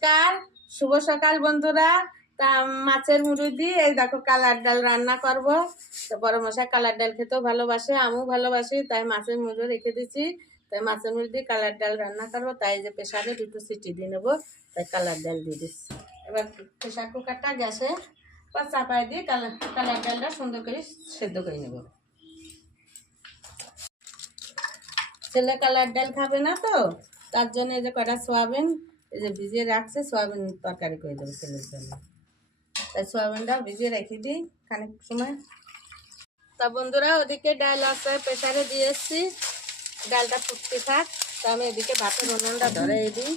নমস্কার, শুভ সকাল বন্ধুরা। তা মাছের মুড়ি দিয়ে এই দেখো কালার ডাল রান্না করব। তো বড় মশাই কালার ডাল খেতেও ভালোবাসে, আমিও ভালোবাসি, তাই মাছের মুড়ি রেখে দিচ্ছি। তাই মাছের মুড়ি দিয়ে কালার ডাল রান্না করব, তাই যে প্রেশারে দুটো সিটি দিয়ে নেব, তাই কালার ডাল দিয়ে দিচ্ছি। এবার প্রেশার কুকারটা গ্যাসে বা চাপায় দিয়ে কালার কালার ডালটা সুন্দর করে সেদ্ধ করে নেব। ছেলে কালার ডাল খাবে না তো, তার জন্য এই যে কটা সোয়াবিন এই যে ভিজিয়ে রাখছে, সোয়াবিন তরকারি করে দেবো ছেলের জন্য। তাই সোয়াবিনটা ভিজিয়ে রেখে দিই খানিক সময়। তা বন্ধুরা, ওদিকে ডাল আছে প্রেশারে দিয়ে এসছি। ডালটা ফুটতে থাক, তা আমি এদিকে ভাতের উনুনটা ধরে দিই।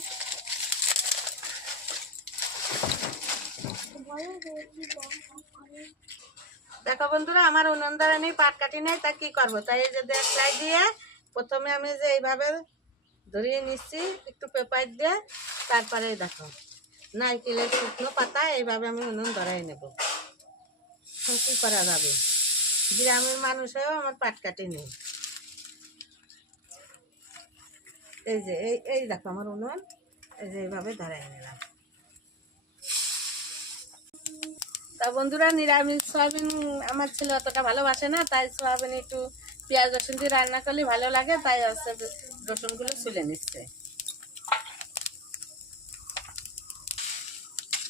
দেখো বন্ধুরা, আমার উনুন দ্বারা নেই পাট কাটি নেই, তা কি করব? তাই এই যে দেখলাই দিয়ে প্রথমে আমি যে এইভাবে ধরিয়ে নিচ্ছি, একটু পেপার দিয়ে। তারপরে দেখো, নারকেলের শুকনো পাতা, এইভাবে আমি উনুন ধরাই নেব। এখন কী করা যাবে? গ্রামের মানুষেও আমার পাট কাটি নেই। এই যে, এই এই দেখো আমার উনুন, এই যে এইভাবে ধরাই নিলাম। তা বন্ধুরা, নিরামিষ সয়াবিন আমার ছেলে অতটা ভালোবাসে না, তাই সয়াবিন একটু পেঁয়াজ রসুন দিয়ে রান্না করলে ভালো লাগে, তাই হচ্ছে রসুনগুলো ছুলে নিচ্ছে।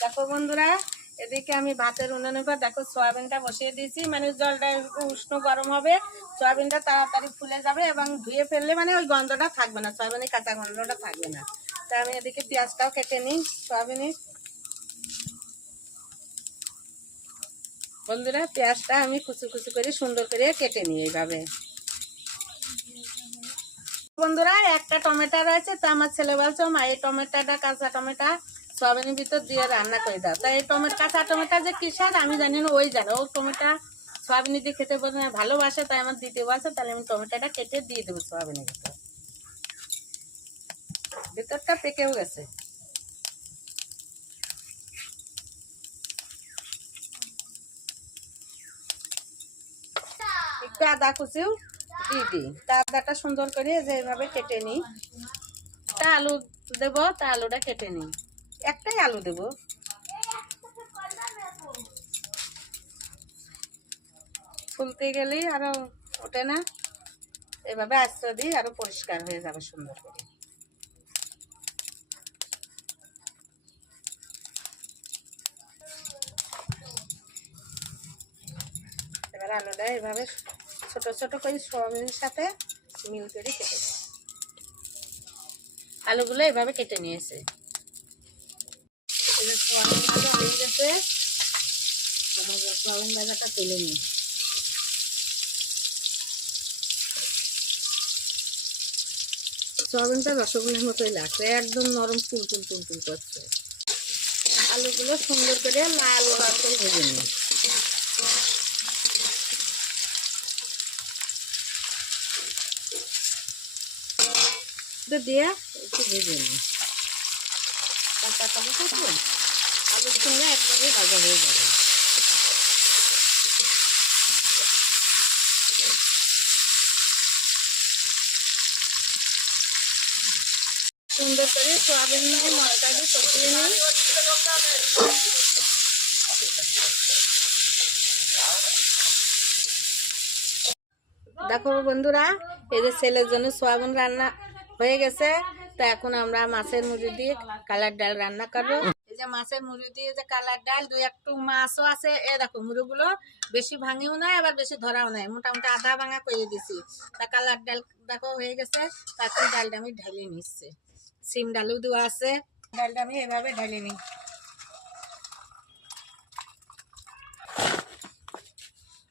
দেখো বন্ধুরা, এদিকে আমি ভাতের উনুনের পর দেখো সয়াবিনটা বসিয়ে দিয়েছি। মানে জলটা উষ্ণ গরম হবে, সয়াবিনটা তাড়াতাড়ি ফুলে যাবে এবং ধুয়ে ফেললে মানে ওই গন্ধটা থাকবে না, সয়াবিনের কাঁচা গন্ধটা থাকবে না। তা আমি এদিকে পেঁয়াজটাও কেটে নিই সয়াবিনের বন্ধুরা, পেঁয়াজটা আমি কুচু কুচু করে সুন্দর করে কেটে নিই এইভাবে। বন্ধুরা, একটা টমেটো রয়েছে, তো আমার ছেলে বলছে, মা, এই টমেটোটা কাঁচা টমেটো সয়াবিনের ভিতর দিয়ে রান্না করে দাও। তাই এই টমেটো, কাঁচা টমেটো যে কিসের, আমি জানি না, ওই জানে। ও টমেটো সয়াবিন দিয়ে খেতে ভালোবাসে, তাই আমার দিতে বলছে, তাহলে আমি টমেটোটা কেটে দিয়ে দেবো সয়াবিনের ভিতর। ভিতরটা পেকেও গেছে। একটু আদা কুচিও দিয়ে দিই। তা আদাটা সুন্দর করে যে এইভাবে কেটে নিই। তা আলু দেবো, তা আলুটা কেটে নিই। একটাই আলু দেব। ফুলতে গেলেই আরও ওঠে না। এভাবে আশ্রয় দিই আরও পরিষ্কার হয়ে যাবে সুন্দর করে। এবার আলুটা এভাবে ছোট ছোট করে সোয়াবিনের সাথে মিল করে কেটে আলুগুলো এভাবে কেটে নিয়েছে। সোয়াবিন ভাজা ভাজাটা তুলে নিই। সোয়াবিনটা রসগোল্লার মতোই লাগছে, একদম নরম তুল তুল তুল তুল করছে। আলুগুলো সুন্দর করে লাল লাল করে ভেজে নিই। দিয়ে একটু ভেজে নিই। কাঁচা টমেটো আলুর সঙ্গে একবারে ভাজা হয়ে যাবে সুন্দর করে সোয়াবিন নিয়ে মশলা দিয়ে কষিয়ে নিই দেখো বন্ধুরা এই যে ছেলের জন্য সোয়াবিন রান্না হয়ে গেছে তো এখন আমরা মাছের মুড়ি দিয়ে কালার ডাল রান্না করব এই যে মাছের মুড়ি দিয়ে যে কালার ডাল, দুই একটু মাছও আছে। এ দেখো মুড়িগুলো বেশি ভাঙিও নাই, আবার বেশি ধরাও নাই। মোটামুটি আধা ভাঙা করে দিছি। তা কালার ডাল দেখো হয়ে গেছে। তারপর ডালটা আমি ঢালিয়ে নিচ্ছে। সিম ডালও দেওয়া আছে। ডালটা আমি এভাবে ঢালি নিই।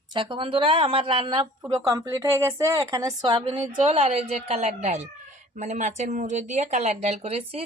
দেখো বন্ধুরা, আমার রান্না পুরো কমপ্লিট হয়ে গেছে। এখানে সয়াবিনের জল আর এই যে কালার ডাল। মানে মাছের মুড়ো দিয়ে কালার ডাল করেছি।